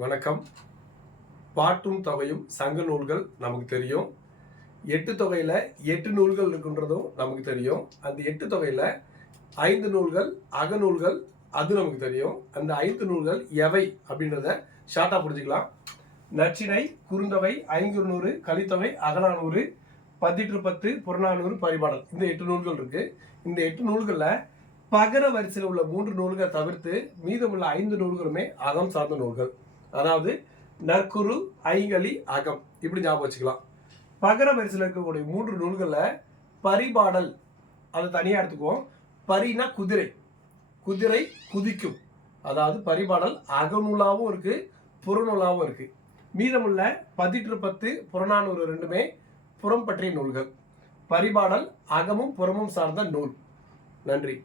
வணக்கம். பாட்டும் தொகையும் சங்க நூல்கள் நமக்கு தெரியும். எட்டு தொகையில் எட்டு நூல்கள் இருக்குன்றதும் நமக்கு தெரியும். அந்த எட்டு தொகையில் ஐந்து நூல்கள் அகநூல்கள் அது நமக்கு தெரியும். அந்த ஐந்து நூல்கள் எவை அப்படின்றத ஷார்ட்டாக புரிஞ்சுக்கலாம். நச்சினை குறுந்தவை ஐங்குறுநூறு கலித்தொகை அகநானூறு பதிற்று பத்து புறநானூறு பரிபாடல் இந்த எட்டு நூல்கள் இருக்கு. இந்த எட்டு நூல்களில் பகர வரிசையில் உள்ள மூன்று நூல்களை தவிர்த்து மீதமுள்ள ஐந்து நூல்களுமே அகம் சார்ந்த நூல்கள். அதாவது நற்குரு ஐங்கலி அகம். இப்படி ஞாபகம் வச்சுக்கலாம். பகர வரிசையில் இருக்கக்கூடிய மூன்று நூல்களில் பரிபாடல் அதை தனியாக எடுத்துக்குவோம். பரினா குதிரை. குதிரை குதிக்கும். அதாவது பரிபாடல் அகநூலாகவும் இருக்குது புறநூலாகவும் இருக்குது மீதமுள்ள பதிற்று பத்து புறநானூறு ரெண்டுமே புறம் பற்றிய நூல்கள். பரிபாடல் அகமும் புறமும் சார்ந்த நூல். நன்றி.